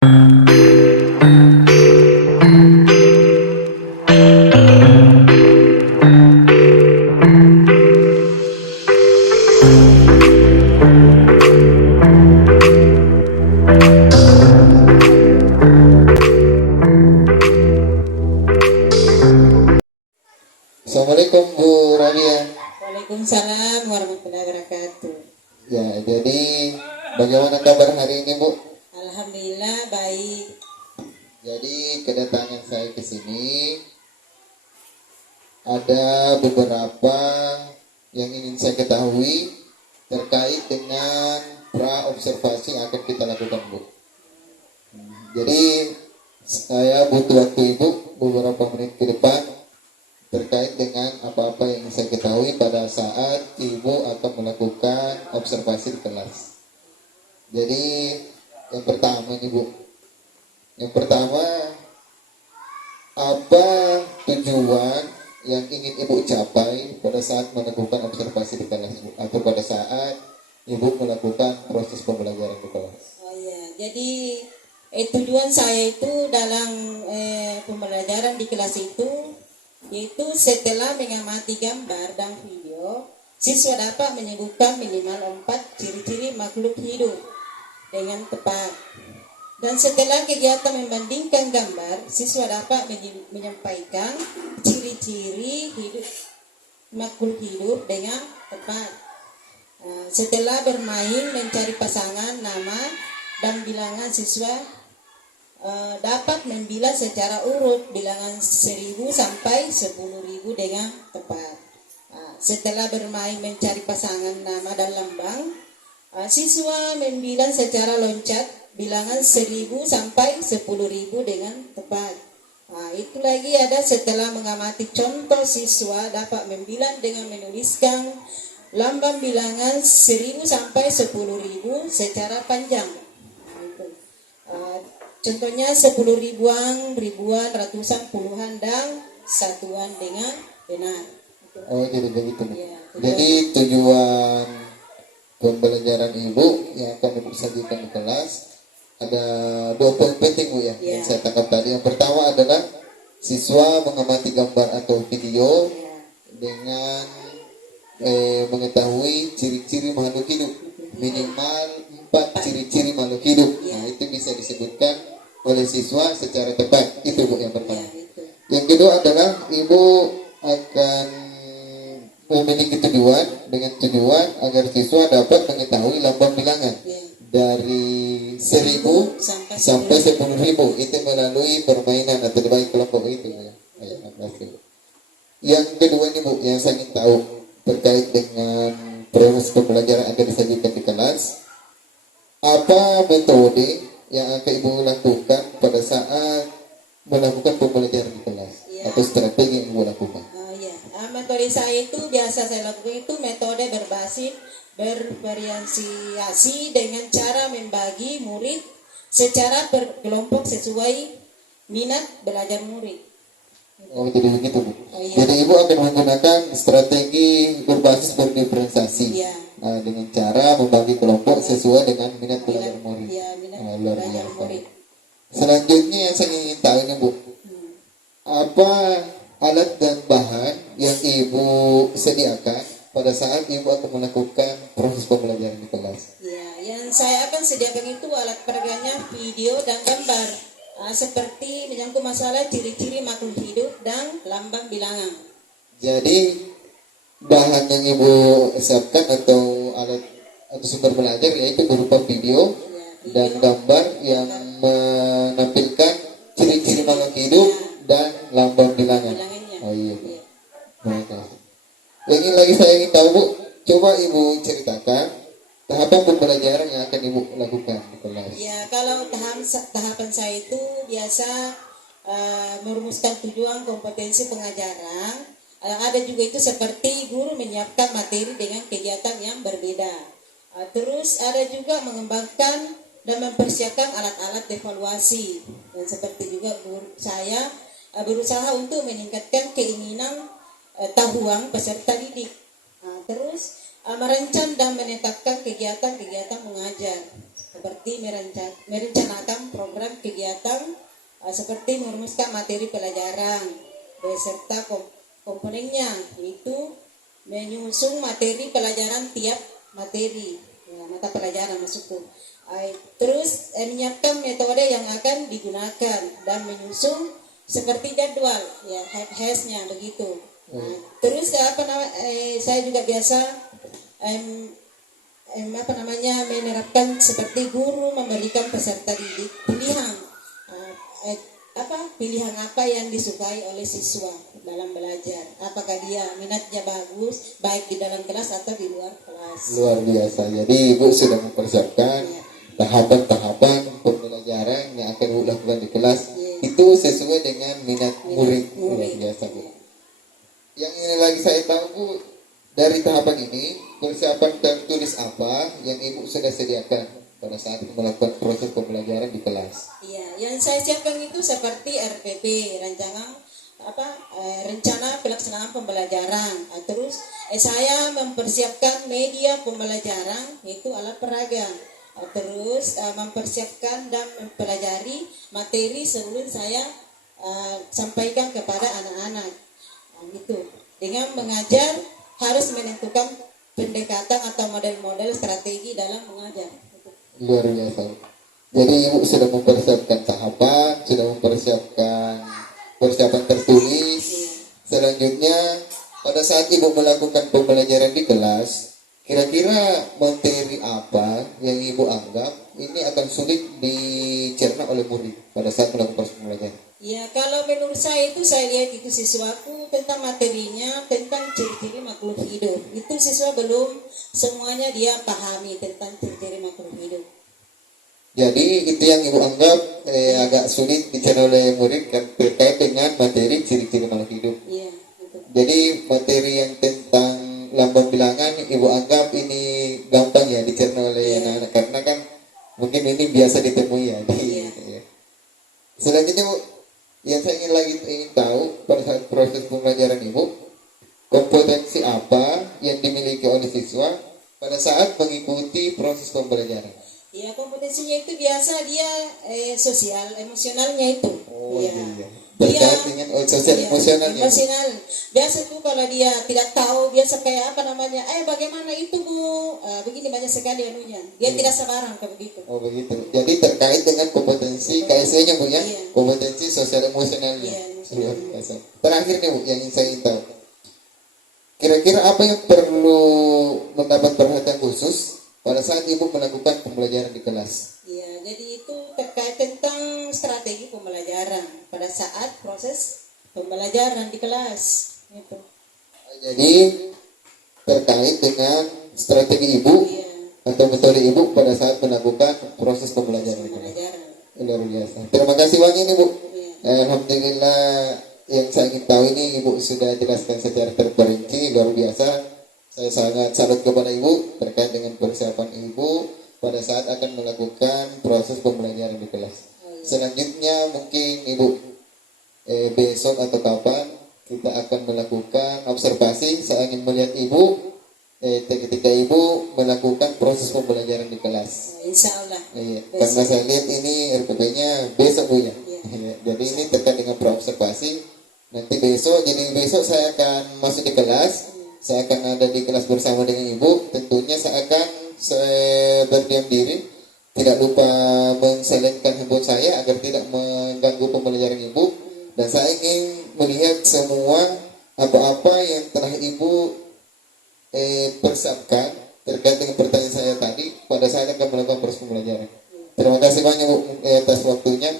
Assalamualaikum Bu Rabia. Waalaikumsalam warahmatullahi wabarakatuh. Ya, jadi bagaimana kabar hari ini Bu? Alhamdulillah baik. Jadi kedatangan saya ke sini ada beberapa yang ingin saya ketahui terkait dengan pra-observasi yang akan kita lakukan Bu. Jadi saya butuh waktu Ibu beberapa menit ke depan terkait dengan apa-apa yang saya ketahui pada saat Ibu akan melakukan observasi di kelas. Jadi yang pertama nih Bu, yang pertama apa tujuan yang ingin Ibu capai pada saat melakukan observasi di kelas Bu, atau pada saat Ibu melakukan proses pembelajaran di kelas? Oh ya, jadi tujuan saya itu dalam pembelajaran di kelas itu yaitu setelah mengamati gambar dan video, siswa dapat menyebutkan minimal 4 ciri-ciri makhluk hidup dengan tepat. Dan setelah kegiatan membandingkan gambar, siswa dapat menyampaikan ciri-ciri hidup makhluk hidup dengan tepat. Setelah bermain mencari pasangan, nama, dan bilangan, siswa dapat membilang secara urut bilangan 1000 sampai 10.000 dengan tepat. Setelah bermain mencari pasangan, nama, dan lambang, siswa membilang secara loncat bilangan 1000 sampai 10.000 dengan tepat. Itu lagi ada setelah mengamati contoh, siswa dapat membilang dengan menuliskan lambang bilangan 1000 sampai 10.000 secara panjang. Contohnya 10 ribuan, ribuan, ratusan, puluhan, dan satuan dengan benar. Oh, jadi begitu Bu. Ya, Jadi tujuan pembelajaran Ibu yang akan Ibu sajikan di kelas ada 2 poin penting Bu ya, yang saya tangkap tadi. Yang pertama adalah siswa mengamati gambar atau video dengan mengetahui ciri-ciri makhluk hidup, minimal 4 ciri-ciri makhluk hidup. Nah, itu bisa disebutkan oleh siswa secara tepat. Itu Bu yang pertama. Yang kedua adalah Ibu akan memiliki tujuan agar siswa dapat mengetahui lambang bilangan dari 1000 sampai 10.000. Itu melalui permainan atau dibagi kelompok itu ya. Yang kedua ini Bu, yang saya ingin tahu terkait dengan proses pembelajaran akan disajikan di kelas, apa metode yang akan Ibu lakukan pada saat melakukan pembelajaran di kelas, atau strategi yang Ibu lakukan? Metode saya itu biasa saya lakukan itu metode berbasis bervariasi dengan cara membagi murid secara berkelompok sesuai minat belajar murid. Oh, jadi begitu Bu. Jadi Ibu akan menggunakan strategi berbasis berdiferensiasi dengan cara membagi kelompok sesuai dengan minat belajar murid. Luar biasa. Selanjutnya yang saya ingin tahu ini Bu, apa alat dan bahan yang Ibu sediakan pada saat Ibu akan melakukan proses pembelajaran di kelas? Yang saya akan sediakan itu alat peraganya video dan gambar. Seperti menyangkut masalah ciri-ciri makhluk hidup dan lambang bilangan. Jadi bahan yang Ibu siapkan atau alat atau sumber belajar yaitu berupa video dan gambar yang menampilkan ciri-ciri makhluk hidup dan lambang bilangan. Oh iya. Baiklah. Yang ini lagi saya ingin tahu Bu, coba Ibu ceritakan tahapan pembelajaran yang akan Ibu lakukan di kelas. Ya, kalau tahapan saya itu biasa merumuskan tujuan kompetensi pengajaran. Ada juga itu seperti guru menyiapkan materi dengan kegiatan yang berbeda. Terus ada juga mengembangkan dan mempersiapkan alat-alat evaluasi. Dan seperti juga guru saya berusaha untuk meningkatkan keinginan tahuan peserta didik. Terus merancang dan menetapkan kegiatan-kegiatan mengajar, seperti merencanakan program kegiatan, seperti merumuskan materi pelajaran beserta komponennya, yaitu menyusun materi pelajaran tiap materi, ya, mata pelajaran maksudku. Terus menyiapkan metode yang akan digunakan dan menyusun seperti jadwal, ya, has-nya begitu. Nah, terus saya juga biasa menerapkan seperti guru memberikan peserta didik pilihan, pilihan apa yang disukai oleh siswa dalam belajar, apakah dia minatnya bagus baik di dalam kelas atau di luar kelas. Luar biasa. Jadi Ibu sudah mempersiapkan tahapan-tahapan pembelajaran yang akan Ibu lakukan di kelas, itu sesuai dengan minat murid. Luar biasa, Bu. Yang ini lagi saya tahu, Bu, dari tahapan ini persiapan tertulis apa yang Ibu sudah sediakan pada saat melakukan proses pembelajaran di kelas? Iya, yang saya siapkan itu seperti RPP, rencana pelaksanaan pembelajaran. Terus saya mempersiapkan media pembelajaran, yaitu alat peraga. Terus mempersiapkan dan mempelajari materi sebelum saya sampaikan kepada anak-anak. Gitu. Dengan mengajar harus menentukan pendekatan atau model-model strategi dalam mengajar. Luar biasa. Jadi Ibu sudah mempersiapkan tahapan, sudah mempersiapkan persiapan tertulis. Selanjutnya pada saat Ibu melakukan pembelajaran di kelas, kira-kira materi apa yang Ibu anggap ini akan sulit dicerna oleh murid pada saat melakukan proses pembelajaran? Ya, kalau menurut saya itu saya lihat itu siswaku tentang materinya, tentang ciri-ciri makhluk hidup. Itu siswa belum semuanya dia pahami tentang ciri-ciri makhluk hidup. Jadi itu yang Ibu anggap agak sulit dicerna oleh murid terkait dengan materi ciri-ciri makhluk hidup. Iya, betul. Jadi materi yang tentang lambang bilangan Ibu anggap ini gampang ya dicerna oleh anak-anak, karena kan mungkin ini biasa ditemui ya. Ya. Selanjutnya, Bu, yang saya ingin tahu pada saat proses pembelajaran Ibu, kompetensi apa yang dimiliki oleh siswa pada saat mengikuti proses pembelajaran? Ya, kompetensinya itu biasa dia sosial, emosionalnya itu. Oh ya. iya. Terkait dengan sosial emosionalnya. Emosional. Biasa tuh kalau dia tidak tahu, biasa kayak bagaimana itu, Bu? Begini banyak sekali anunya. Dia tidak sabaran kayak begitu. Oh begitu. Jadi terkait dengan kompetensi KSE-nya, Bu, ya. Iya. Kompetensi sosial emosionalnya. Iya, Luar biasa. Terakhir nih, Bu, yang ingin saya ingin tahu. Kira-kira apa yang perlu mendapat perhatian khusus pada saat Ibu melakukan pembelajaran di kelas? Ya, jadi itu terkait tentang strategi pembelajaran pada saat proses pembelajaran di kelas. Gitu. Jadi terkait dengan strategi Ibu Iya. atau metode Ibu pada saat melakukan proses pembelajaran di kelas. Luar biasa. Terima kasih banyak nih, Bu. Iya. Alhamdulillah, yang saya ingin tahu ini Ibu sudah jelaskan secara terperinci, luar biasa. Saya sangat salut kepada Ibu terkait dengan persiapan Ibu pada saat akan melakukan proses pembelajaran di kelas. Selanjutnya mungkin Ibu besok atau kapan kita akan melakukan observasi. Saya ingin melihat Ibu ketika Ibu melakukan proses pembelajaran di kelas. Insya Allah. Karena saya lihat ini RPP-nya besok, Bu, ya. Jadi ini terkait dengan praobservasi. Nanti besok saya akan masuk di kelas. Saya akan ada di kelas bersama dengan Ibu. Tentunya saya akan berdiam diri, tidak lupa menselenkan handphone saya agar tidak mengganggu pembelajaran Ibu. Dan saya ingin melihat semua apa-apa yang telah Ibu persiapkan terkait dengan pertanyaan saya tadi pada saat akan melakukan proses pembelajaran. Terima kasih banyak, Bu, atas waktunya.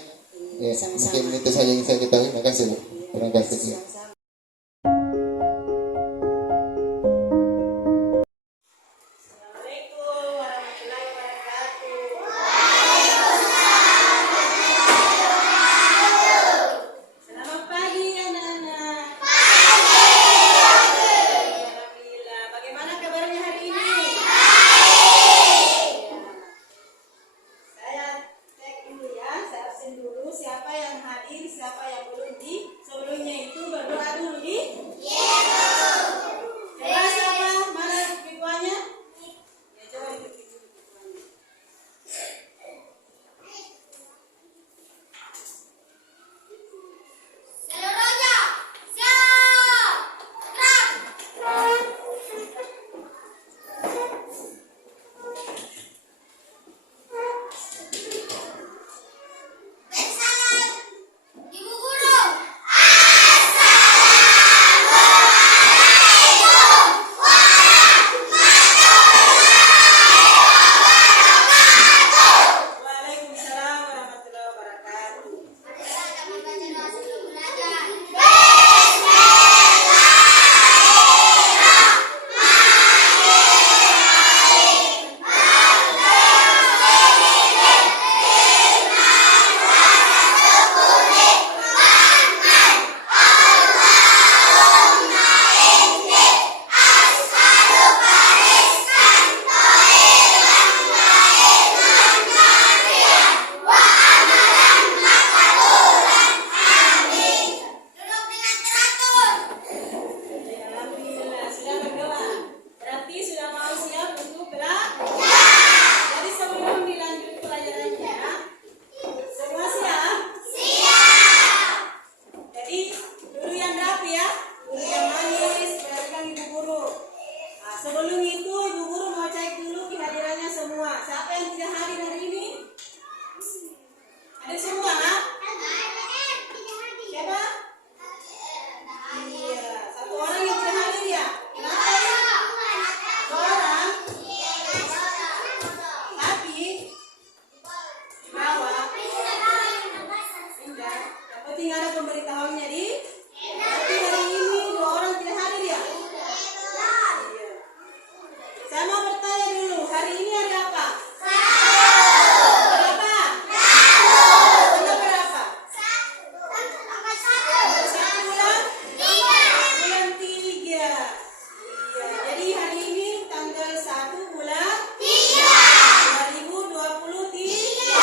Mungkin itu saja yang saya ketahui. Terima kasih, Bu. Terima kasih. Siapa yang hadir, siapa yang belum sebelumnya itu penting ada pemberitahuannya di. Tapi hari ini 2 orang tidak hadir ya? Iya. Saya mau bertanya dulu, hari ini hari apa? Hari apa? Tanggal berapa? 1 bulan? Bulan 3. Iya, jadi hari ini tanggal 1 bulan 2023. Iya,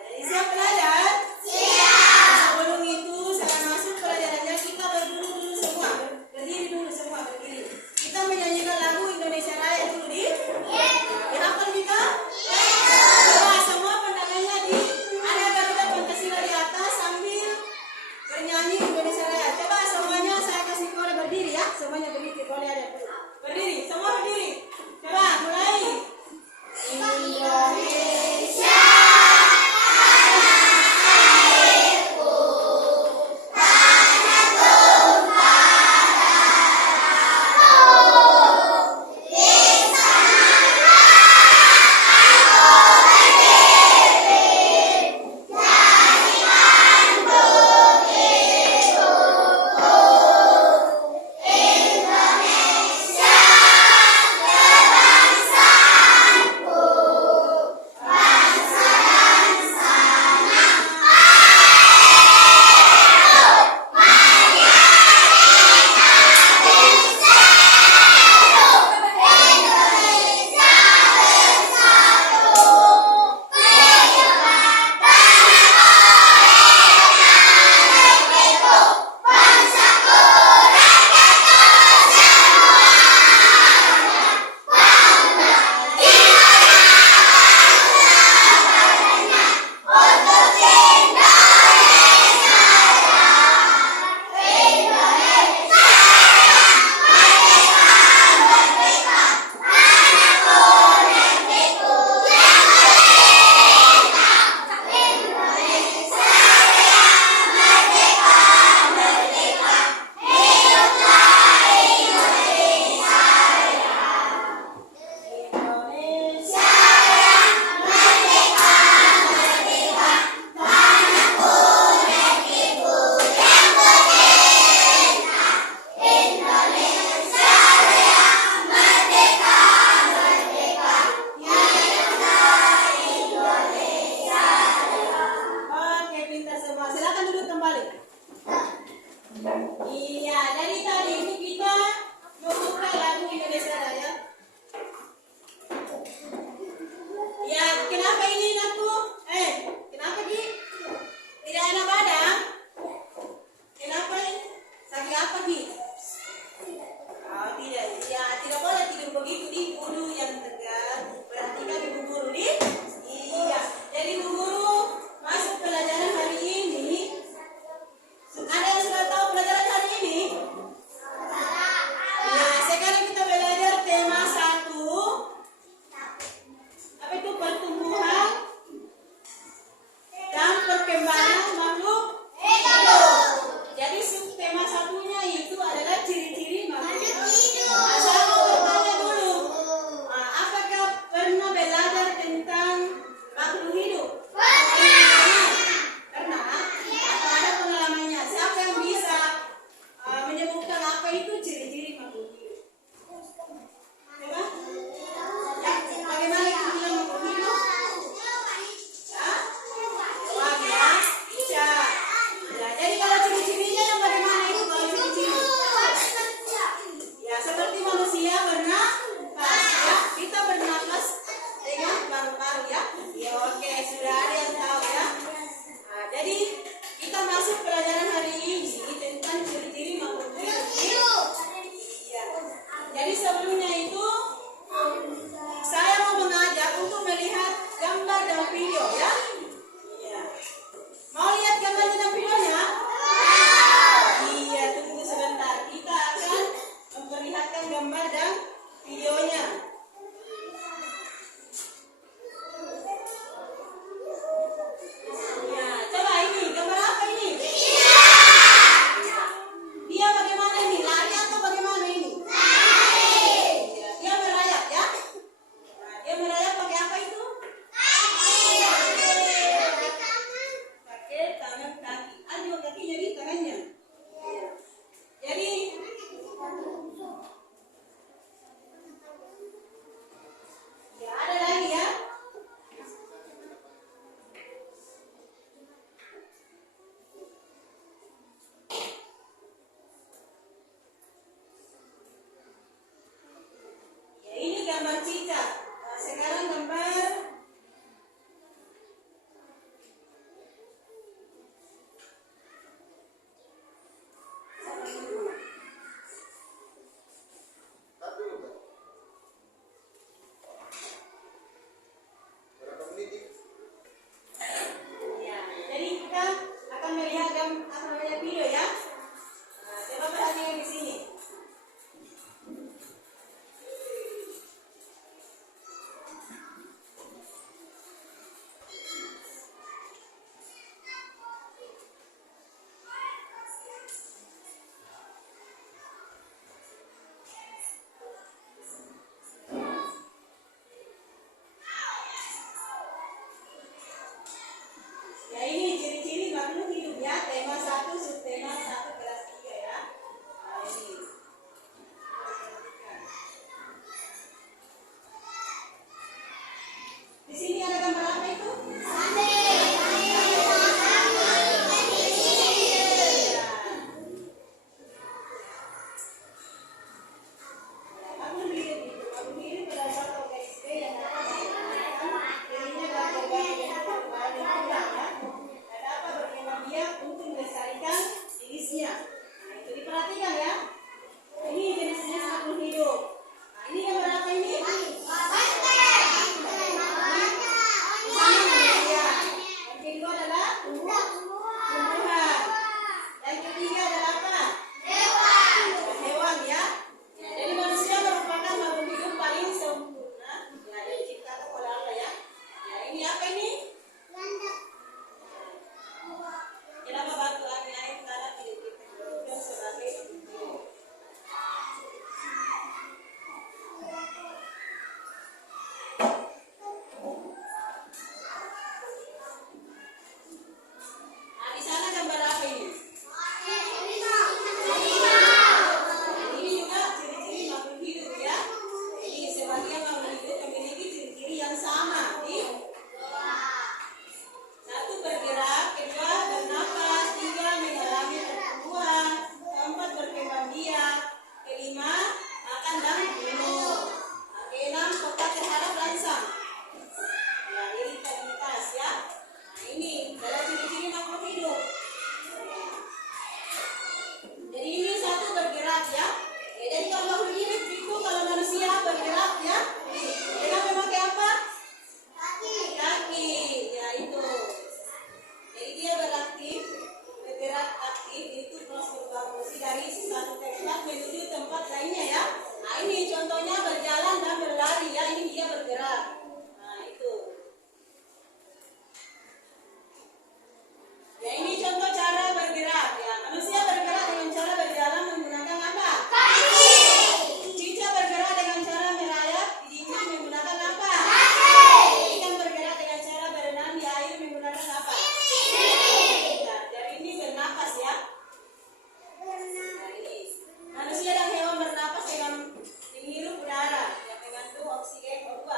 jadi siap belajar? Siap. Sebelum itu apa namanya video ya. Nah, coba perhatikan di sini. Ya ini ciri-ciri makhluk hidup ya, tema 1, subtema 1 kelas 3 ya. Nah, ini. Di sini ada gambar apa itu? Makhluk hidup itu, makhluk hidup adalah suatu organisme yang dapat menggunakan dirinya dalam berbagai bentuk perubahan yang berulang ya. Dan dapat berkembang biak untuk melestarikan jenisnya. Nah, itu diperhatikan ya. Ini jenis-jenis makhluk hidup. Nah, ini gambar apa ini? Manusia. Yang kedua adalah tumbuhan. Yang ketiga adalah apa? Hewan ya. Jadi manusia merupakan makhluk hidup paling sempurna yang diciptakan oleh Allah ya. Ya ini apa ini? Kenapa batu api air tanah tidak ditentukan sebagai makhluk hidup? Nah, di sana gambar apa ini? Ini juga ciri-ciri makhluk hidup ya. Jadi sebagian makhluk hidup memiliki ciri-ciri yang sama. Satu bergerak, kedua bernafas, tiga mengalami pertumbuhan, keempat berkembang biak, kelima makan dan minum, keenam peka terhadap ransang. Ya, iritabilitas ya. Nah, ini adalah ciri-ciri makhluk hidup. Jadi ini satu bergerak ya. Jadi kalau makhluk hidup itu kalau manusia bergerak ya, dengan memakai apa? Kaki. Ya itu. Jadi dia bergerak aktif itu terus berubah fungsi dari satu tempat menuju tempat lainnya ya. Nah ini contohnya berjalan dan berlari ya, ini dia bergerak. Nah itu. Ya ini contoh cara bergerak ya. Manusia bergerak dengan cara berjalan menggunakan apa? Kaki. Cicak bergerak dengan cara merayap di dinding menggunakan apa? Kaki. Ikan bergerak dengan cara berenang di air menggunakan apa? Nah, dari ini bernapas ya. Nah, ini. Manusia dan hewan bernapas dengan menghirup udara yang mengandung oksigen O2.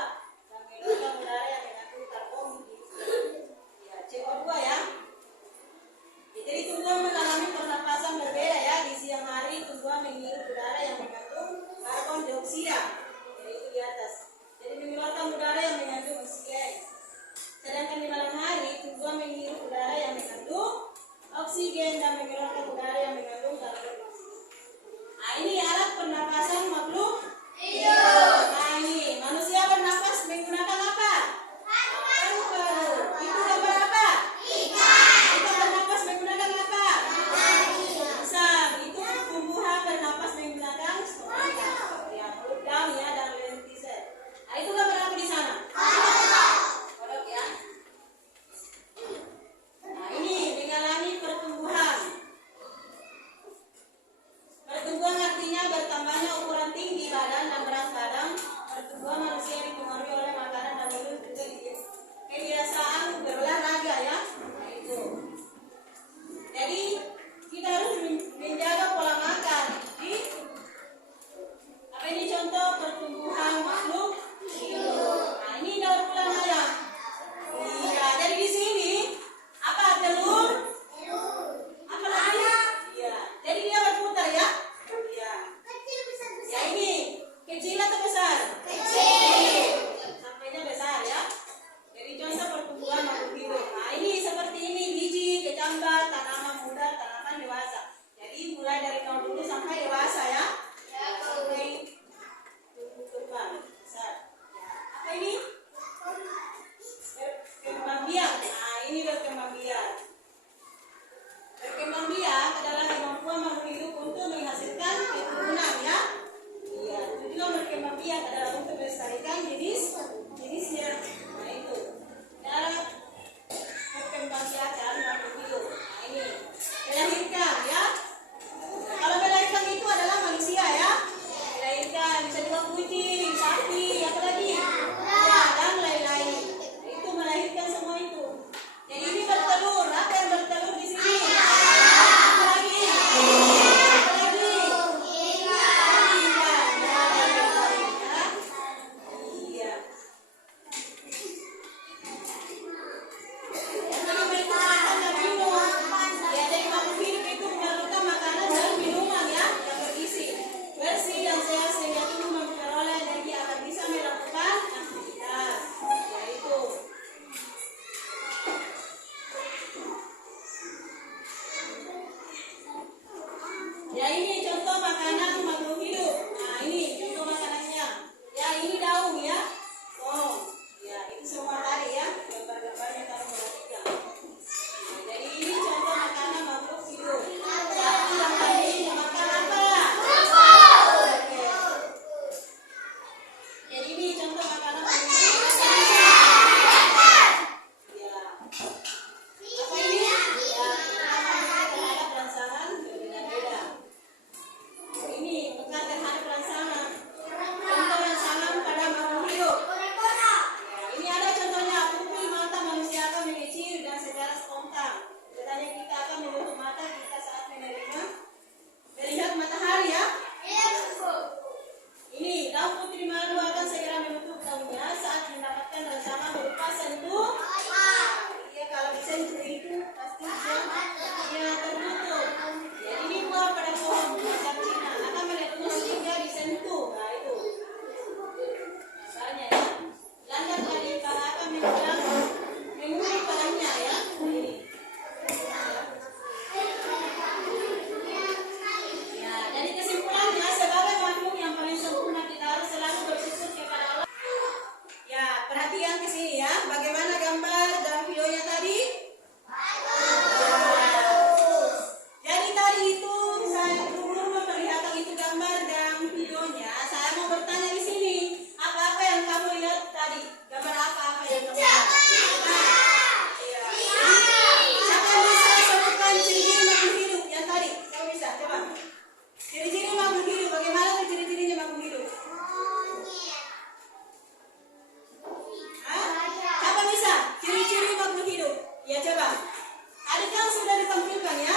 Tadi kan sudah ditampilkan ya.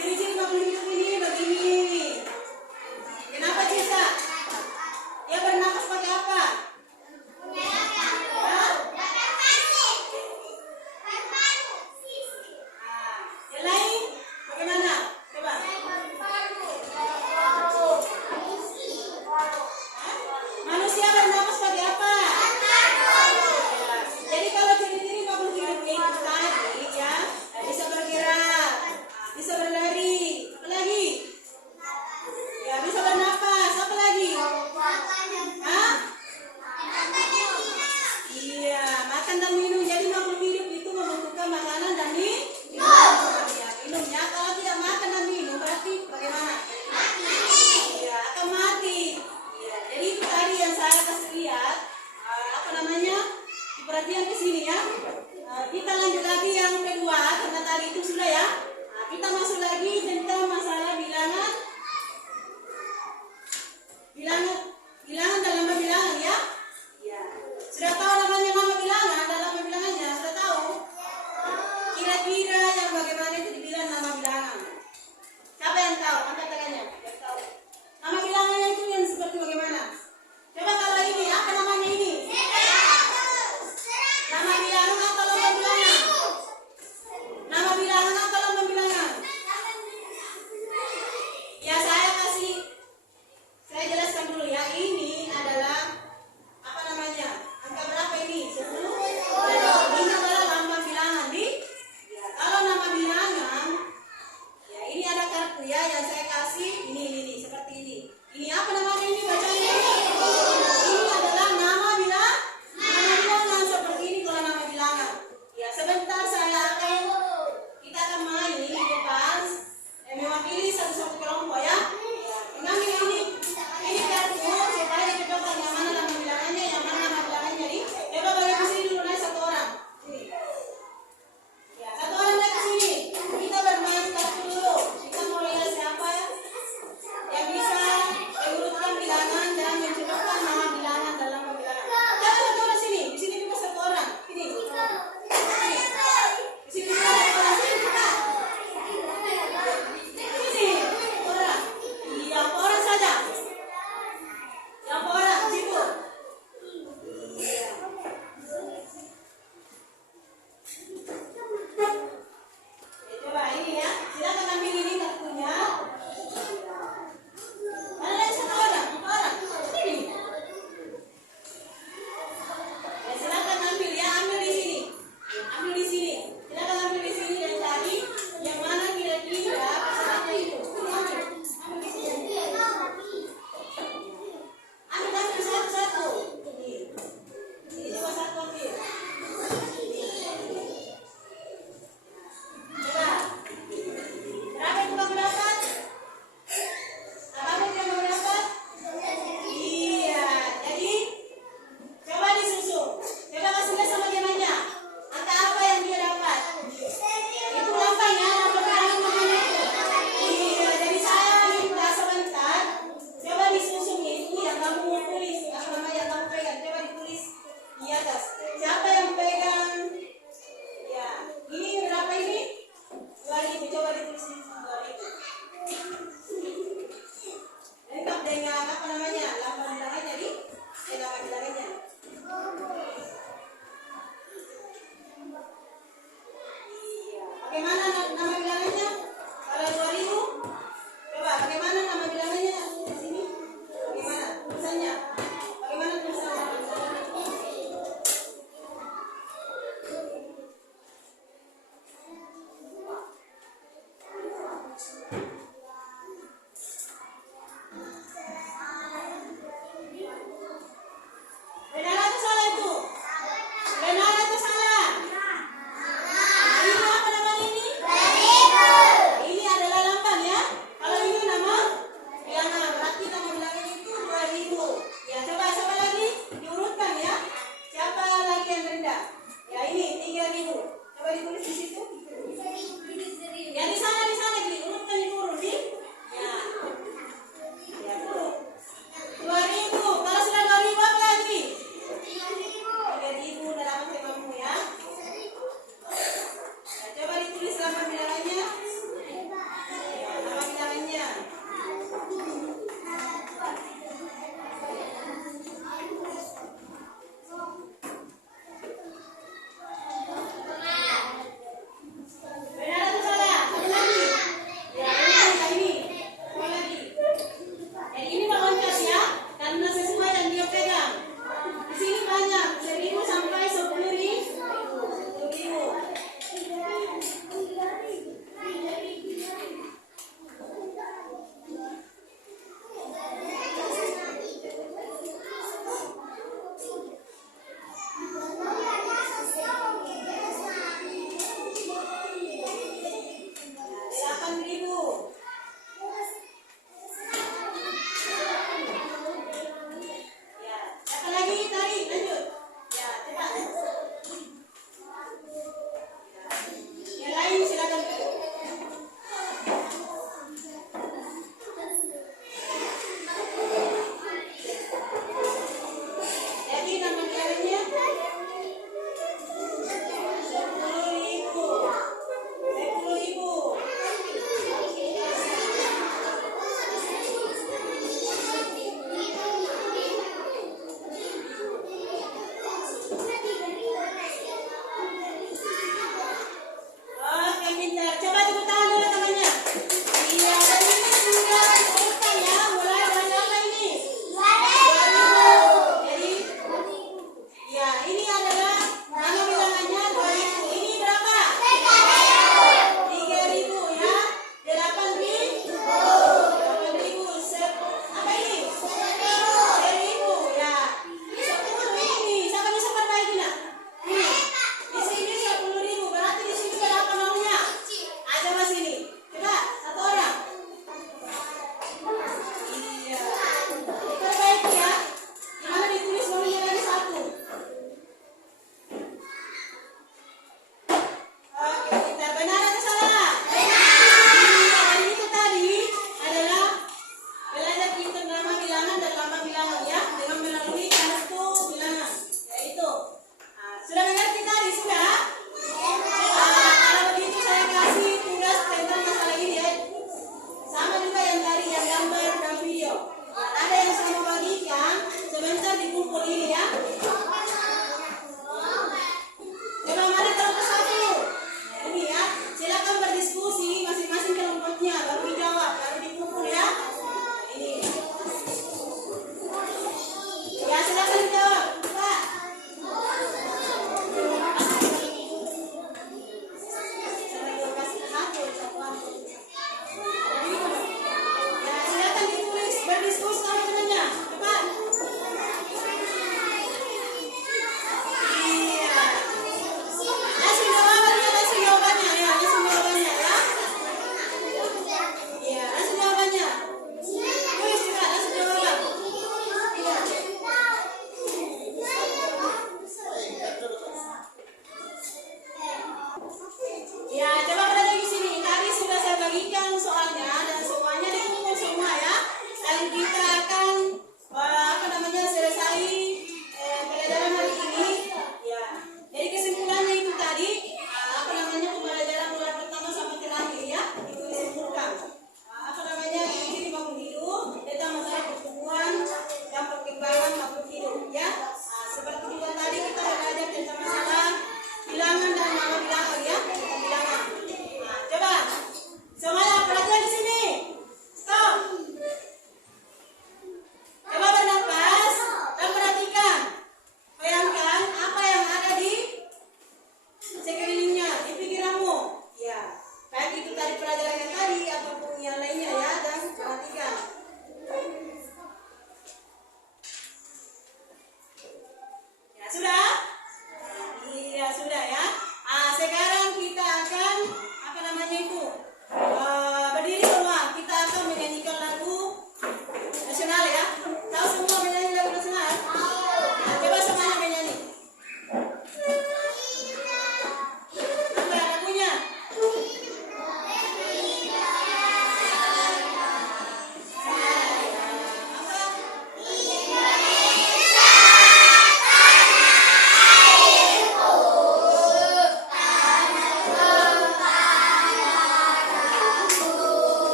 Ciri-ciri makhluk hidup ini begini. Kenapa Cisa? Dia bernapas pakai apa? Hah? Yang lain bagaimana? Coba. Manusia bernapas pakai apa? Ya. Jadi kalau ciri-ciri makhluk hidup ini tadi ya, bisa bergerak, bisa berlari, apa lagi? Ya, bisa bernapas, apa lagi? Hah? Iya, makan dan minum. Jadi makhluk hidup itu membutuhkan makanan dan minum. Ya, minumnya kalau tidak makan dan minum berarti bagaimana? Iya, akan mati. Iya, jadi itu tadi yang saya kasih lihat. Apa namanya? Perhatian ke sini ya. Kita lanjut lagi yang kedua karena tadi itu sudah ya. Kita masuk lagi tentang masalah bilangan. Bilangan dalam bilangan ya. Iya. Sudah tahu namanya nama bilangan dalam bilangannya? Sudah tahu? Kira-kira yang bagaimana itu dibilang nama bilangan? Siapa yang tahu? Angkat tangannya. Yang tahu. Nama bilangannya itu yang seperti bagaimana? Coba kalau ini, apa namanya ini? Nama bilangan atau lomba bilangan? Nama bilangan atau lomba bilangan? Ya saya jelaskan dulu ya. Ini adalah apa namanya? Angka berapa ini? 10. Ini adalah lambang bilangan di. Ya, kalau nama bilangan, ya ini ada kartu ya yang saya kasih. Ini seperti ini. Ini apa namanya ini? Bacanya ini. Ini adalah nama bilangan. Nama bilangan seperti ini kalau nama bilangan. Ya sebentar kita akan main di depan. Mewakili satu-satu kelompok ya. Mengambil ini kartu supaya dicocokkan yang mana nama bilangannya, yang mana nama bilangannya. Jadi coba bagi ke sini dulu naik satu orang. Sini. Ya, satu orang naik ke sini. Kita bermain kartu dulu. Kita mau lihat siapa ya yang bisa mengurutkan bilangan dan mencocokkan nama bilangan dalam pembilangan. Coba satu orang sini. Di sini juga satu orang. Ini. Di sini juga satu orang. Sini kita. Sini orang. Yang orang saja. Yang orang situ. Coba ini ya. Silakan ambil ini kartunya. Mana lagi satu orang? Empat orang. Sini. Ya, silakan ambil ya. Ambil di sini. Ambil di sini. Silakan ambil di sini dan cari yang mana kira-kira pasangannya itu. Ambil. Ambil di sini. Ambil satu-satu. Ini cuma satu ambil. Coba. Berapa yang kamu dapat? Apa yang kamu dapat? Iya. Jadi coba disusun. Coba kasih lihat sama dia nanya. Angka apa yang dia dapat? Itu lambangnya, lambang bilangan namanya itu. Iya. Jadi saya minta sebentar. Coba disusun itu yang kamu mau tulis. Apa nama yang kamu pegang? Coba ditulis di atas. Siapa yang pegang? Ya. Ini berapa ini? 2.000. Coba ditulis di sini 2.000. Lengkap dengan apa namanya? Lambang bilangannya di. Nama bilangannya. Iya. Bagaimana nama bilangannya? Kalau 2.000? Coba bagaimana nama bilangannya di sini? Bagaimana tulisannya? Bagaimana tulisannya? Benar atau salah itu? Benar atau salah? Ini apa namanya ini?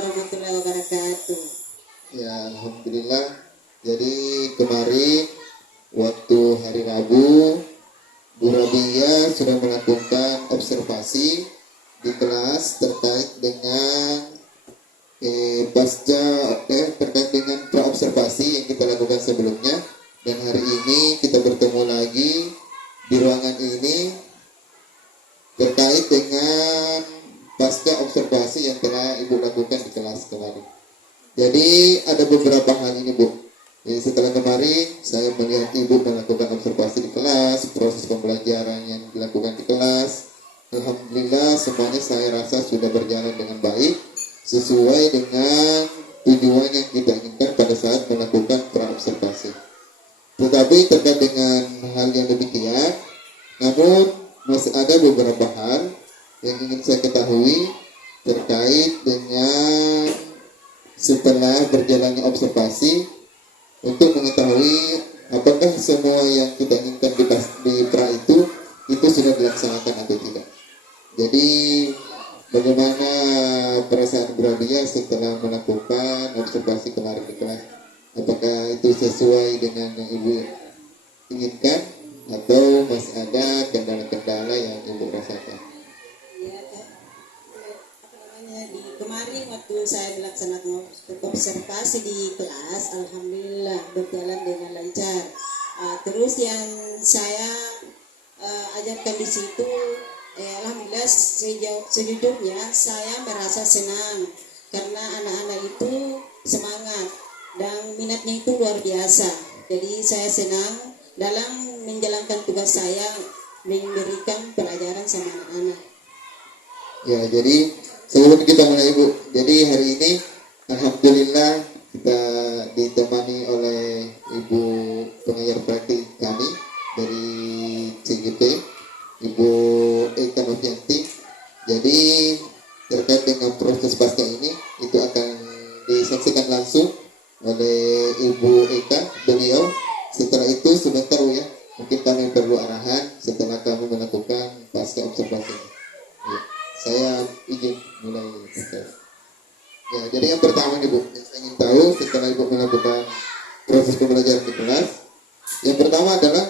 warahmatullahi wabarakatuh. Ya, alhamdulillah. Jadi kemarin waktu hari Rabu, Bu Rabia sudah melakukan observasi di kelas terkait dengan terkait dengan praobservasi yang kita lakukan sebelumnya, dan hari ini kita bertemu lagi di ruangan ini terkait dengan pasca observasi yang telah Ibu lakukan di kelas kemarin. Jadi ada beberapa hal ini, Bu. Jadi setelah kemarin saya melihat Ibu melakukan observasi di kelas, proses pembelajaran yang dilakukan di kelas, alhamdulillah semuanya saya rasa sudah berjalan dengan baik, sesuai dengan tujuan yang kita inginkan pada saat melakukan praobservasi. Tetapi terkait dengan hal yang demikian, namun masih ada beberapa hal yang ingin saya ketahui terkait dengan setelah berjalannya observasi, untuk mengetahui apakah semua yang kita inginkan di pra itu sudah dilaksanakan atau tidak. Jadi bagaimana perasaan Bu Rabia setelah melakukan observasi kemarin di kelas? Apakah itu sesuai dengan yang Ibu inginkan atau masih ada kendala-kendala yang Ibu rasakan? Ya, di kemarin waktu saya melaksanakan observasi di kelas, alhamdulillah berjalan dengan lancar. Terus yang saya ajarkan di situ, alhamdulillah sejujurnya saya merasa senang karena anak-anak itu semangat dan minatnya itu luar biasa. Jadi saya senang dalam menjalankan tugas saya memberikan pelajaran sama anak-anak. Ya, jadi sebelum kita mulai Ibu, jadi hari ini alhamdulillah kita ditemani oleh Ibu pengajar praktik kami dari CGP, Ibu Eka Novianti. Jadi terkait dengan proses pasca ini itu akan disaksikan langsung oleh Ibu Eka, beliau. Setelah itu sebentar ya, mungkin kami perlu arahan setelah kami melakukan pasca observasi. Ya, saya izin mulai. Ya, jadi yang pertama nih Bu, yang saya ingin tahu setelah Ibu melakukan proses pembelajaran di kelas, yang pertama adalah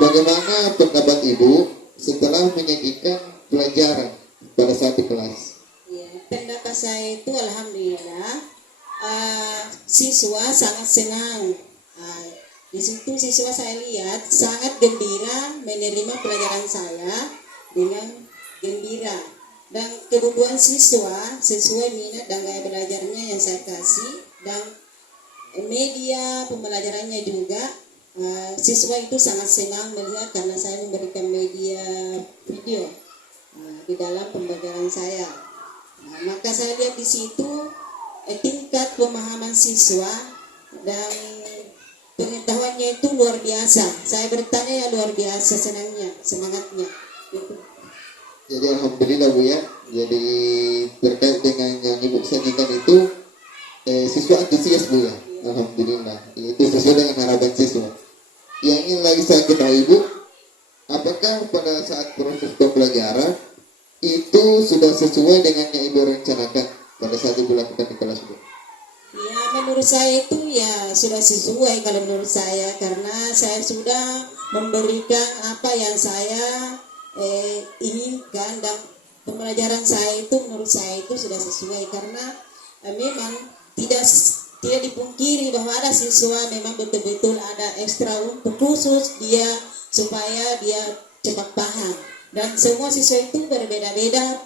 bagaimana pendapat Ibu setelah menyajikan pelajaran pada saat di kelas? Ya, pendapat saya itu alhamdulillah siswa sangat senang. Di situ siswa saya lihat sangat gembira menerima pelajaran saya dengan gembira, dan kebutuhan siswa sesuai minat dan gaya belajarnya yang saya kasih, dan media pembelajarannya juga siswa itu sangat senang melihat karena saya memberikan media video di dalam pembelajaran saya. Maka saya lihat di situ tingkat pemahaman siswa dan pengetahuannya itu luar biasa. Saya bertanya ya luar biasa senangnya, semangatnya. Gitu. Jadi alhamdulillah Bu ya. Jadi terkait dengan yang Ibu sajikan itu siswa antusias Bu ya. Alhamdulillah. Itu sesuai dengan harapan siswa. Yang ingin lagi saya ketahui Bu, apakah pada saat proses pembelajaran itu sudah sesuai dengan yang Ibu rencanakan pada saat Ibu lakukan di kelas Bu? Ya, menurut saya itu ya sudah sesuai kalau menurut saya, karena saya sudah memberikan apa yang saya inginkan, dan pembelajaran saya itu menurut saya itu sudah sesuai, karena memang tidak dipungkiri bahwa ada siswa memang betul-betul ada ekstra untuk khusus dia supaya dia cepat paham, dan semua siswa itu berbeda-beda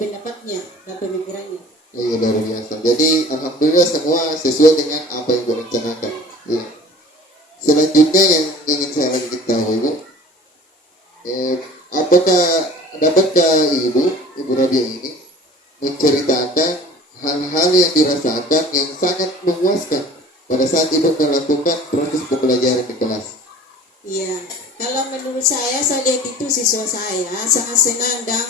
pendapatnya dan pemikirannya. Iya, luar biasa. Jadi alhamdulillah semua sesuai dengan apa yang direncanakan. Iya. Selanjutnya yang ingin saya lagi ketahui Bu, dapatkah Ibu Rabia ini menceritakan hal-hal yang dirasakan yang sangat memuaskan pada saat Ibu melakukan proses pembelajaran di kelas? Iya, kalau menurut saya lihat itu siswa saya sangat senang dan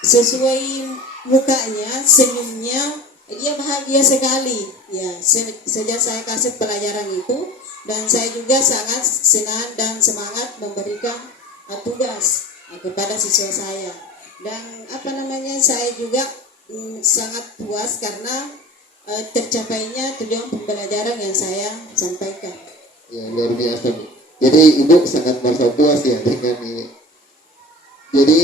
sesuai mukanya, senyumnya, dia bahagia sekali. Ya, sejak saya kasih pelajaran itu, dan saya juga sangat senang dan semangat memberikan tugas kepada siswa saya. Dan saya juga sangat puas karena tercapainya tujuan pembelajaran yang saya sampaikan. Ya, luar biasa Bu. Jadi Ibu sangat merasa puas ya dengan ini. Jadi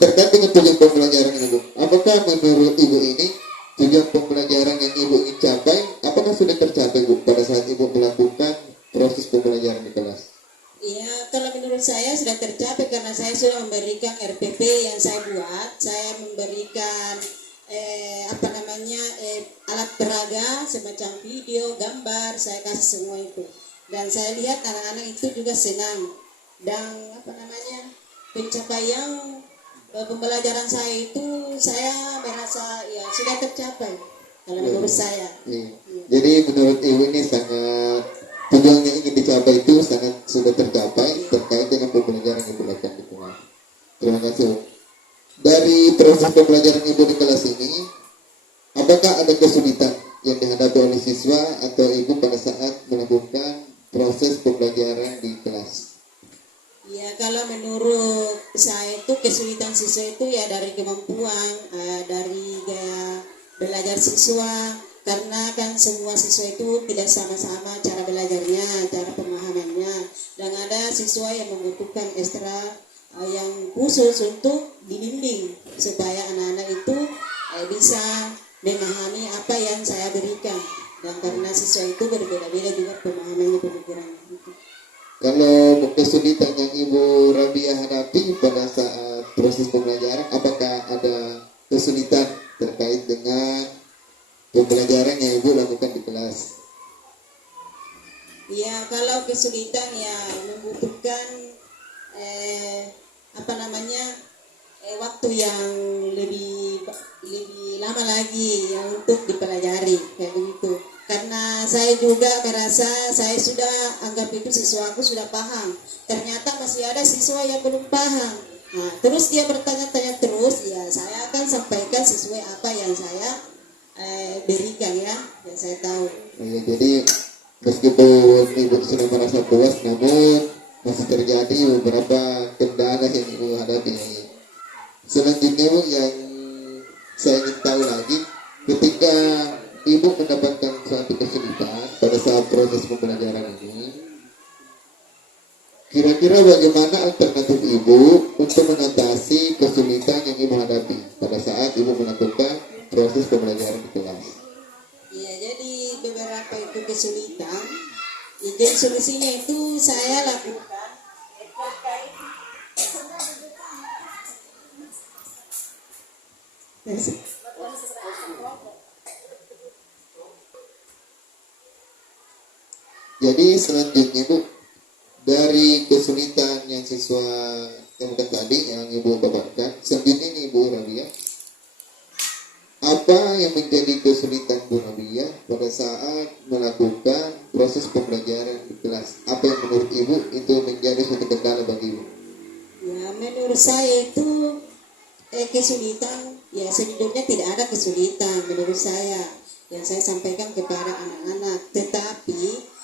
terkait dengan tujuan pembelajaran ini Bu, apakah menurut Ibu ini tujuan pembelajaran yang Ibu ingin capai, apakah sudah tercapai Bu pada saat Ibu melakukan proses pembelajaran di kelas? Ya, kalau menurut saya sudah tercapai karena saya sudah memberikan RPP yang saya buat. Saya memberikan alat peraga semacam video, gambar, saya kasih semua itu. Dan saya lihat anak-anak itu juga senang. Dan pencapaian pembelajaran saya itu saya merasa ya sudah tercapai kalau menurut saya. Iya. Jadi menurut Ibu ini sangat tujuan yang ingin dicapai itu sangat sudah tercapai terkait dengan pembelajaran yang Ibu lakukan di kelas. Terima kasih Bu. Dari proses pembelajaran Ibu di kelas ini, apakah ada kesulitan yang dihadapi oleh siswa atau Ibu pada saat melakukan proses pembelajaran di kelas? Ya, kalau menurut saya itu kesulitan siswa itu ya dari kemampuan, dari gaya belajar siswa, karena kan semua siswa itu tidak sama-sama cara belajarnya, cara pemahamannya, dan ada siswa yang membutuhkan ekstra yang khusus untuk dibimbing supaya anak-anak itu bisa memahami apa yang saya berikan, dan karena siswa itu berbeda-beda juga pemahamannya, pemikirannya gitu. Kalau kesulitan yang Ibu Rabia hadapi pada saat proses pembelajaran, apakah ada kesulitan terkait dengan pembelajaran yang Ibu lakukan di kelas? Ya, kalau kesulitan ya membutuhkan waktu yang lebih lama lagi ya untuk dipelajari kayak begitu. Karena saya juga merasa saya sudah anggap itu siswaku sudah paham. Ternyata masih ada siswa yang belum paham. Nah, terus dia bertanya-tanya terus, ya saya akan sampaikan sesuai apa yang saya berikan ya, yang saya tahu. Ya, jadi meskipun Ibu sudah merasa puas, namun masih terjadi beberapa kendala yang Ibu hadapi. Selanjutnya Bu, yang saya ingin tahu lagi, ketika Ibu mendapatkan suatu kesulitan pada saat proses pembelajaran ini, kira-kira bagaimana alternatif Ibu untuk mengatasi kesulitan yang Ibu hadapi pada saat Ibu melakukan proses pembelajaran di kelas? Ya, jadi beberapa itu kesulitan. Jadi solusinya itu saya lakukan. Jadi selanjutnya Bu, dari kesulitan yang siswa temukan tadi yang Ibu paparkan, selanjutnya ini Ibu Rabia, apa yang menjadi kesulitan Bu Rabia pada saat melakukan proses pembelajaran di kelas? Apa yang menurut Ibu itu menjadi suatu kendala bagi Ibu? Ya, menurut saya itu kesulitan, ya sejujurnya tidak ada kesulitan menurut saya yang saya sampaikan kepada anak-anak, tetapi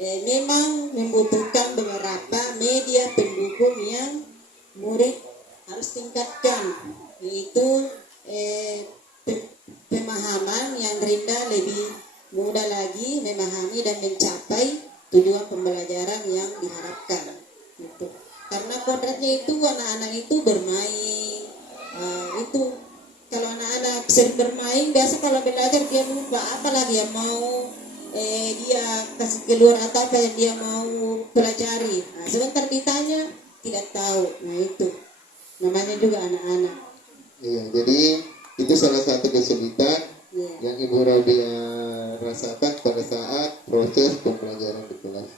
memang membutuhkan beberapa media pendukung yang murid harus tingkatkan, yaitu pemahaman yang rendah lebih mudah lagi memahami dan mencapai tujuan pembelajaran yang diharapkan gitu. Karena kodratnya itu anak-anak itu bermain. Itu kalau anak-anak sering bermain, biasa kalau belajar dia lupa, apalagi yang mau dia kasih keluar atau apa yang dia mau pelajari. Nah, sebentar ditanya tidak tahu. Nah, itu namanya juga anak-anak. Iya, jadi itu salah satu kesulitan yang Ibu Rabia rasakan pada saat proses pembelajaran di kelas.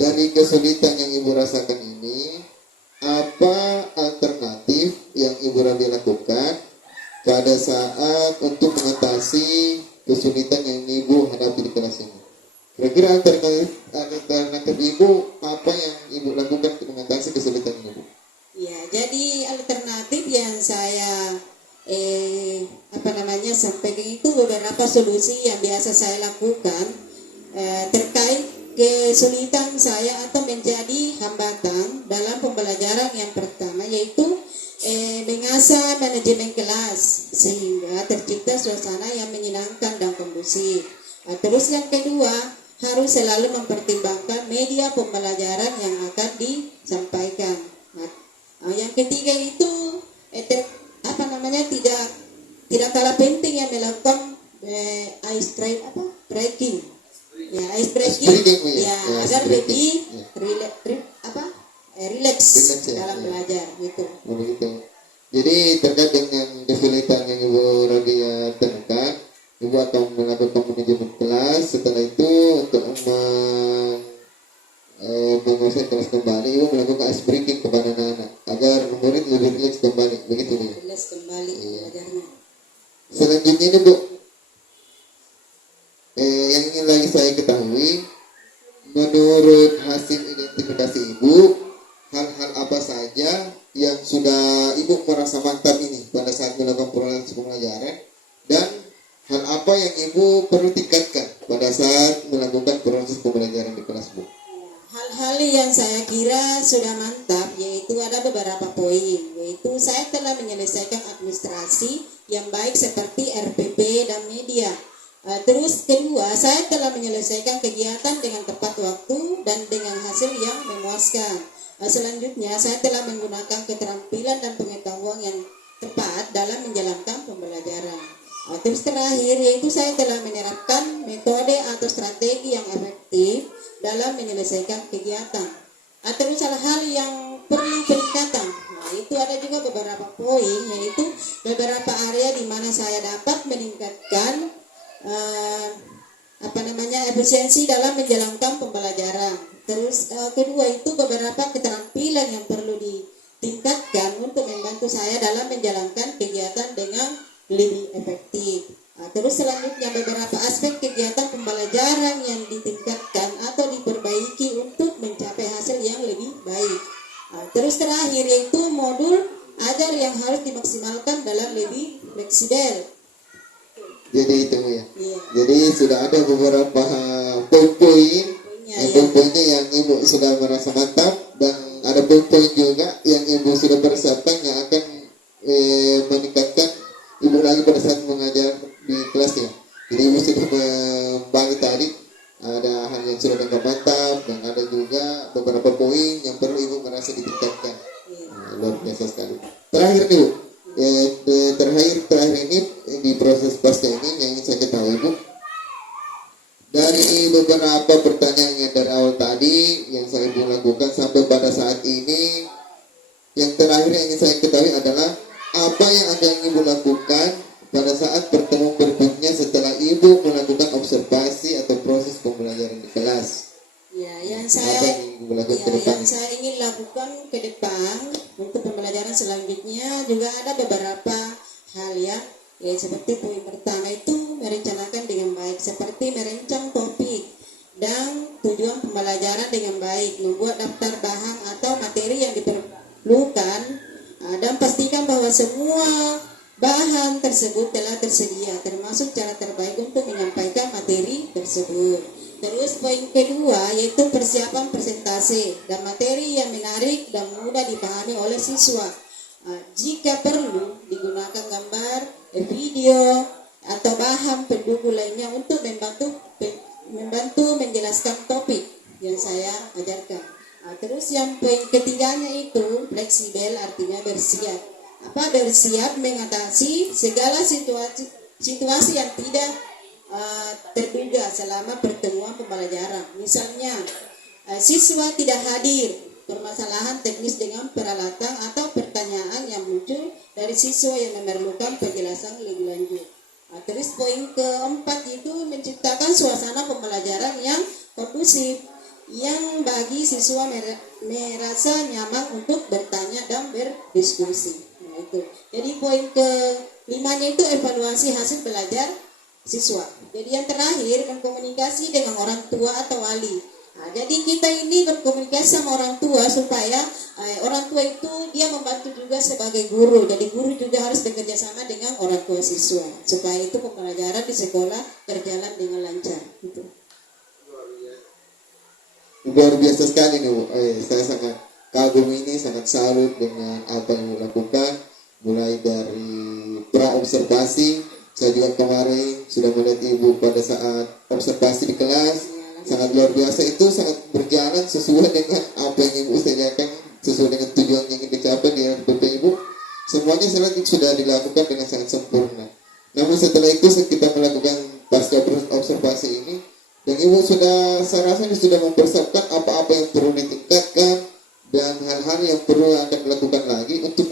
Dari kesulitan yang Ibu rasakan ini, apa alternatif yang Ibu Rabia lakukan pada saat untuk mengatasi kesulitan yang Ibu hadapi di kelas ini? Kira-kira alternatif Ibu apa yang Ibu lakukan untuk mengatasi kesulitan ini, Bu? Ya, jadi alternatif yang saya sampaikan itu beberapa solusi yang biasa saya lakukan terkait kesulitan saya atau menjadi hambatan dalam pembelajaran. Yang pertama yaitu mengasah manajemen kelas sehingga tercipta suasana yang menyenangkan dan kondusif. Terus yang kedua, harus selalu mempertimbangkan media pembelajaran yang akan disampaikan. Yang ketiga itu tidak kalah penting yang melakukan breaking. Ya, ice breaking. Ya, agar lebih relax dalam belajar gitu. Begitu. Jadi terkait dengan kesulitan yang Ibu Radia temukan, Ibu akan melakukan manajemen kelas. Setelah itu untuk menguasai kelas kembali, Ibu melakukan ice breaking kepada anak-anak agar murid lebih relax kembali. Begitu nih. Relax kembali belajarnya. Selanjutnya ini Bu, yang ingin lagi saya ketahui, menurut hasil identifikasi Ibu, hal-hal apa saja yang sudah Ibu merasa mantap ini pada saat melakukan proses pembelajaran, dan hal apa yang Ibu perlu tingkatkan pada saat melakukan proses pembelajaran di kelas Bu? Hal-hal yang saya kira sudah mantap yaitu ada beberapa poin, yaitu saya telah menyelesaikan administrasi yang baik seperti RPP dan media. Terus kedua, saya telah menyelesaikan kegiatan dengan tepat waktu dan dengan hasil yang memuaskan. Selanjutnya, saya telah menggunakan keterampilan dan pengetahuan yang tepat dalam menjalankan pembelajaran. Terus terakhir, yaitu saya telah menerapkan metode atau strategi yang efektif dalam menyelesaikan kegiatan. Terus hal-hal yang perlu peningkatan, itu ada juga beberapa poin, yaitu beberapa area di mana saya dapat meningkatkan efisiensi dalam menjalankan pembelajaran. Terus kedua itu beberapa keterampilan yang perlu ditingkatkan untuk membantu saya dalam menjalankan kegiatan dengan lebih efektif. Terus selanjutnya beberapa aspek kegiatan pembelajaran yang ditingkatkan atau diperbaiki untuk mencapai hasil yang lebih baik. Terus terakhir yaitu modul ajar yang harus dimaksimalkan dalam lebih fleksibel. Jadi itu ya. Iya. Jadi sudah ada beberapa poin-poin, poin-poinnya yang Ibu sudah merasa mantap, dan ada poin-poin juga yang Ibu sudah persiapkan yang akan meningkatkan Ibu lagi pada saat mengajar di kelas ya. Jadi Ibu sudah membagi tadi ada hal yang sudah dianggap mantap, dan ada juga beberapa poin yang perlu Ibu merasa ditingkatkan. Luar biasa sekali. Terakhir nih Bu, terakhir ini di proses pasca ini yang ingin saya ketahui Bu, dari beberapa pertanyaan yang dari awal tadi yang saya Ibu lakukan sampai pada saat ini, yang terakhir yang ingin saya ketahui adalah apa yang akan Ibu lakukan pada saat pertemuan berikutnya setelah Ibu melakukan observasi atau proses pembelajaran di kelas. Ya, yang yang saya ingin lakukan ke depan untuk pembelajaran selanjutnya juga ada beberapa hal ya seperti poin pertama itu merencanakan dengan baik, seperti merancang topik dan tujuan pembelajaran dengan baik, membuat daftar bahan atau materi yang diperlukan, dan pastikan bahwa semua bahan tersebut telah tersedia, termasuk cara terbaik untuk menyampaikan materi tersebut. Terus poin kedua yaitu persiapan presentasi dan materi yang menarik dan mudah dipahami oleh siswa. Jika perlu digunakan gambar, video atau bahan pendukung lainnya untuk membantu menjelaskan topik yang saya ajarkan. Terus yang poin ketiganya itu fleksibel, artinya bersiap. Bersiap mengatasi segala situasi yang tidak terduga selama pertemuan pembelajaran. Misalnya siswa tidak hadir, permasalahan teknis dengan peralatan atau pertanyaan yang muncul dari siswa yang memerlukan penjelasan lebih lanjut. Terus poin keempat itu menciptakan suasana pembelajaran yang kondusif, yang bagi siswa merasa nyaman untuk bertanya dan berdiskusi. Itu. Jadi poin kelimanya itu evaluasi hasil belajar siswa. Jadi yang terakhir berkomunikasi dengan orang tua atau wali. Jadi kita ini berkomunikasi sama orang tua supaya orang tua itu dia membantu juga sebagai guru. Jadi guru juga harus bekerja sama dengan orang tua siswa supaya itu pembelajaran di sekolah berjalan dengan lancar. Gitu. Luar biasa sekali nih Bu. Saya sangat kagum ini, sangat salut dengan apa yang Ibu lakukan, mulai dari pra observasi. Saya juga kemarin sudah melihat Ibu pada saat observasi di kelas, sangat luar biasa. Itu sangat berjalan sesuai dengan apa yang Ibu sediakan, sesuai dengan tujuan yang ingin dicapai di RPP Ibu. Semuanya sudah dilakukan dengan sangat sempurna. Namun setelah itu kita melakukan pasca observasi ini, dan Ibu saya rasa sudah mempersiapkan apa-apa yang perlu ditingkatkan dan hal-hal yang perlu akan dilakukan lagi untuk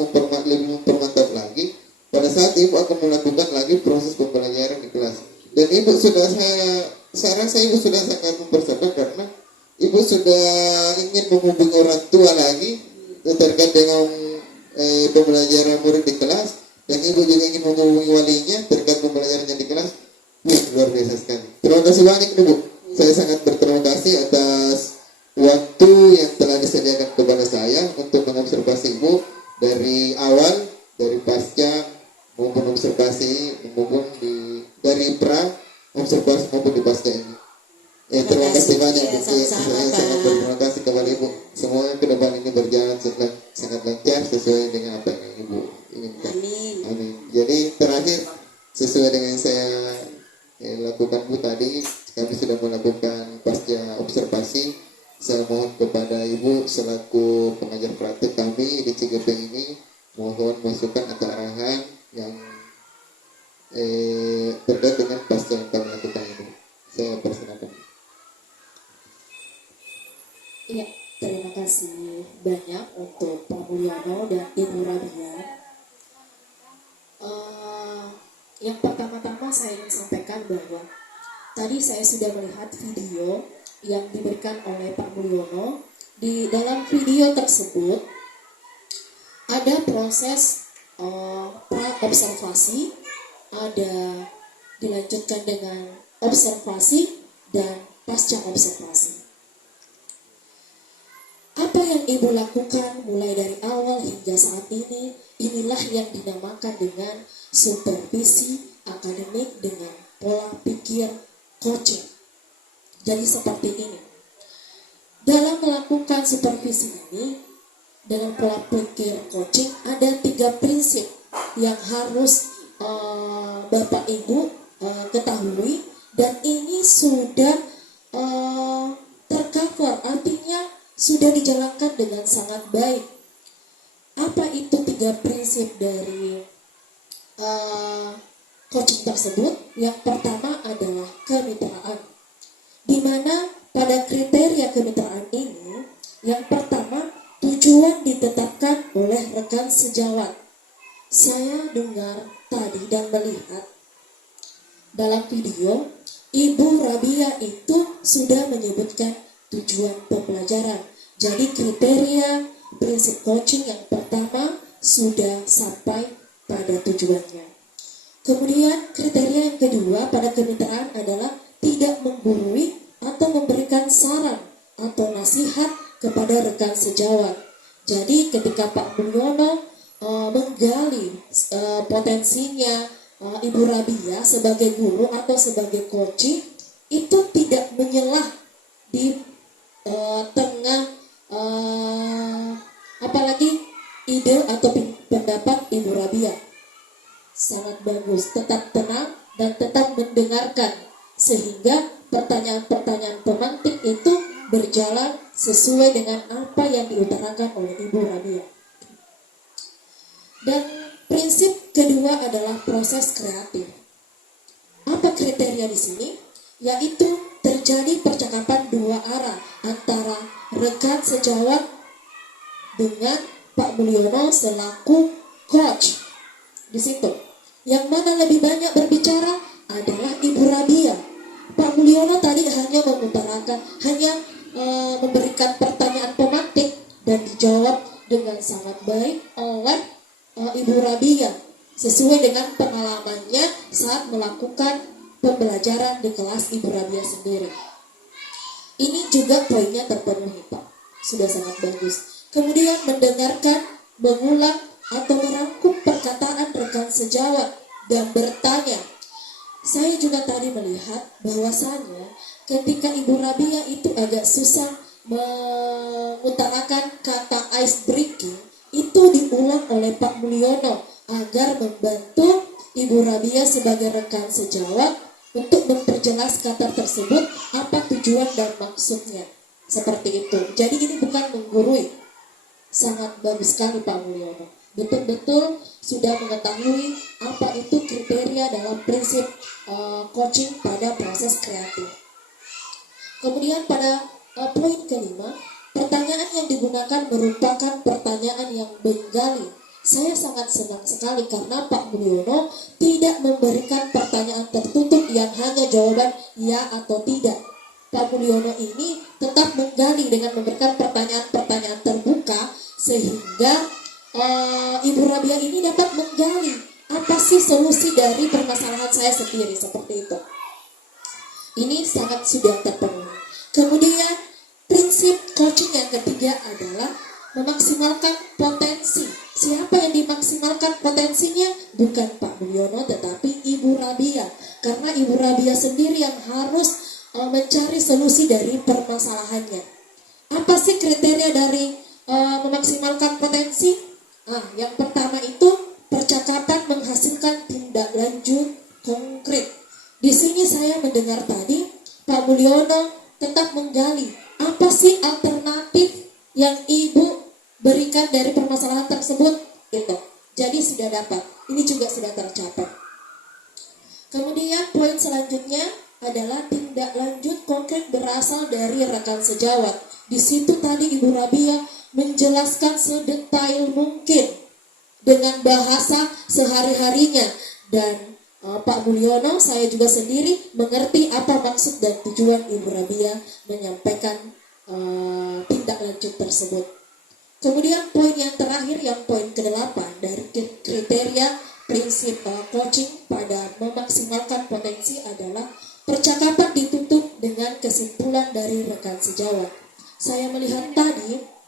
lebih mempermantap lagi pada saat Ibu akan melakukan lagi proses pembelajaran di kelas. Dan Ibu saya rasa Ibu sudah sangat mempersiapkan, karena Ibu sudah ingin menghubungi orang tua lagi terkait dengan pembelajaran murid di kelas, dan Ibu juga ingin menghubungi walinya terkait pembelajarannya di kelas. Luar biasa sekali. Terima kasih banyak Ibu. Saya sangat berterima kasih atas waktu yang telah disediakan kepada saya untuk mengobservasi Ibu dari awal, dari pasca maupun observasi, maupun dari pra observasi maupun di pasca ini. Terima kasih banyak Bu. Saya sangat berterima kasih kepada Ibu. Semoga ke depan ini berjalan sangat lancar sesuai dengan apa yang Ibu inginkan. Amin. Jadi terakhir, sesuai dengan yang saya lakukan Bu tadi, kami sudah melakukan pasca observasi. Saya mohon kepada Ibu selaku pengajar praktek kami di CGP ini, mohon masukan atau arahan yang terkait dengan pasca yang kami lakukan ini. Saya persilakan. Iya, terima kasih banyak untuk Pak Mulyono dan Ibu Rabia. Yang pertama-tama saya ingin sampaikan bahwa tadi saya sudah melihat video yang diberikan oleh Pak Mulyono. Di dalam video tersebut ada proses pra-observasi, ada dilanjutkan dengan observasi dan pasca observasi. Apa yang Ibu lakukan mulai dari awal hingga saat ini, inilah yang dinamakan dengan supervisi akademik dengan pola pikir coaching. Jadi seperti ini. Dalam melakukan supervisi ini, dengan pola pikir coaching, ada 3 prinsip yang harus Bapak Ibu ketahui, dan ini sudah tercover, artinya sudah dijalankan dengan sangat baik. Apa itu 3 prinsip dari coaching tersebut? Yang pertama adalah kemitraan, di mana pada kriteria kemitraan ini, yang pertama, tujuan ditetapkan oleh rekan sejawat. Saya dengar tadi dan melihat dalam video, Ibu Rabia itu sudah menyebutkan tujuan pembelajaran. Jadi kriteria prinsip coaching yang pertama sudah sampai pada tujuannya. Kemudian kriteria yang kedua pada kemitraan adalah tidak menggurui atau memberikan saran atau nasihat kepada rekan sejawat. Jadi ketika Pak Mulyono menggali potensinya Ibu Rabia sebagai guru atau sebagai coaching, itu tidak menyelah di tengah apalagi ide atau pendapat Ibu Rabia. Sangat bagus, tetap tenang dan tetap mendengarkan, sehingga pertanyaan-pertanyaan pemantik itu berjalan sesuai dengan apa yang diutarakan oleh Ibu Rabia. Dan prinsip kedua adalah proses kreatif. Apa kriteria di sini? Yaitu terjadi percakapan 2 arah antara rekan sejawat dengan Pak Mulyono selaku coach. Di situ yang mana lebih banyak berbicara adalah Ibu Rabia. Pak Mulyono tadi hanya mengutarakan, memberikan pertanyaan pemantik dan dijawab dengan sangat baik oleh Ibu Rabia sesuai dengan pengalamannya saat melakukan pembelajaran di kelas Ibu Rabia sendiri. Ini juga poinnya terpenuhi, Pak. Sudah sangat bagus. Kemudian mendengarkan, mengulang atau merangkum perkataan rekan sejawat dan bertanya. Saya juga tadi melihat bahwasanya ketika Ibu Rabia itu agak susah mengutarakan kata ice breaking itu diulang oleh Pak Mulyono agar membantu Ibu Rabia sebagai rekan sejawat untuk memperjelas kata tersebut apa tujuan dan maksudnya. Seperti itu. Jadi ini bukan menggurui. Sangat bagus sekali Pak Mulyono. Betul-betul sudah mengetahui apa itu kriteria dalam prinsip coaching pada proses kreatif. Kemudian pada poin kelima, pertanyaan yang digunakan merupakan pertanyaan yang Bengali. Saya sangat senang sekali karena Pak Mulyono tidak memberikan pertanyaan tertutup yang hanya jawaban ya atau tidak. Pak Mulyono ini tetap menggali dengan memberikan pertanyaan-pertanyaan terbuka sehingga Ibu Rabia ini dapat menggali apa sih solusi dari permasalahan saya sendiri, seperti itu. Ini sangat sudah terpenuhi. Kemudian prinsip coaching yang ketiga adalah memaksimalkan potensi. Siapa yang dimaksimalkan potensinya? Bukan Pak Mulyono tetapi Ibu Rabia. Karena Ibu Rabia sendiri yang harus mencari solusi dari permasalahannya. Apa sih kriteria dari memaksimalkan potensi? Yang pertama itu percakapan menghasilkan tindak lanjut konkret. Di sini saya mendengar tadi Pak Mulyono tetap menggali apa sih alternatif yang Ibu berikan dari permasalahan tersebut itu. Jadi sudah dapat. Ini juga sudah tercapai. Kemudian poin selanjutnya adalah tindak lanjut konkret berasal dari rekan sejawat. Di situ tadi Ibu Rabia menjelaskan sedetail mungkin dengan bahasa sehari-harinya dan Pak Mulyono, saya juga sendiri mengerti apa maksud dan tujuan Ibu Rabia menyampaikan tindak lanjut tersebut. Kemudian poin yang terakhir, yang poin ke-8 dari kriteria prinsip coaching pada memaksimalkan potensi adalah percakapan ditutup dengan kesimpulan dari rekan sejawat. Saya melihat tadi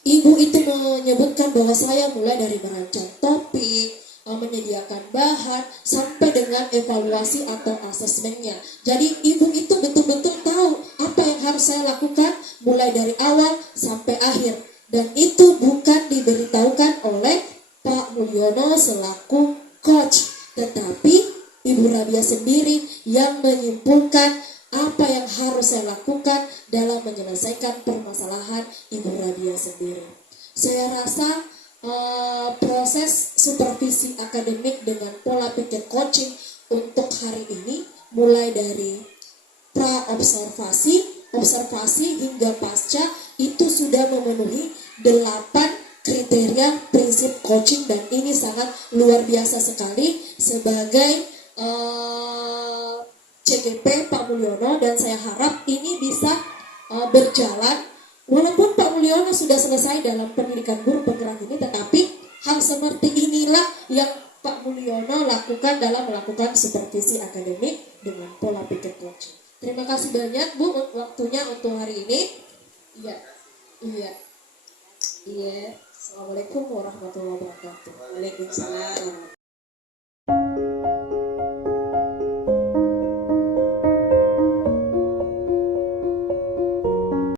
Ibu itu menyebutkan bahwa saya mulai dari merancang topik, menyediakan bahan, sampai dengan evaluasi atau asesmennya. Jadi Ibu itu betul-betul tahu apa yang harus saya lakukan mulai dari awal sampai akhir. Dan itu bukan diberitahukan oleh Pak Mulyono selaku coach, tetapi Ibu Rabia sendiri yang menyimpulkan apa yang harus saya lakukan dalam menyelesaikan permasalahan Ibu Rabia sendiri. Saya rasa proses supervisi akademik dengan pola pikir coaching untuk hari ini mulai dari pra-observasi, observasi hingga pasca itu sudah memenuhi 8 kriteria prinsip coaching dan ini sangat luar biasa sekali sebagai CGP Pak Mulyono dan saya harap ini bisa berjalan. Walaupun Pak Mulyono sudah selesai dalam pendidikan guru penggerak ini, tetapi hal seperti inilah yang Pak Mulyono lakukan dalam melakukan supervisi akademik dengan pola pikir coaching. Terima kasih banyak Bu waktunya untuk hari ini. Iya. Assalamualaikum warahmatullahi wabarakatuh. Waalaikumsalam.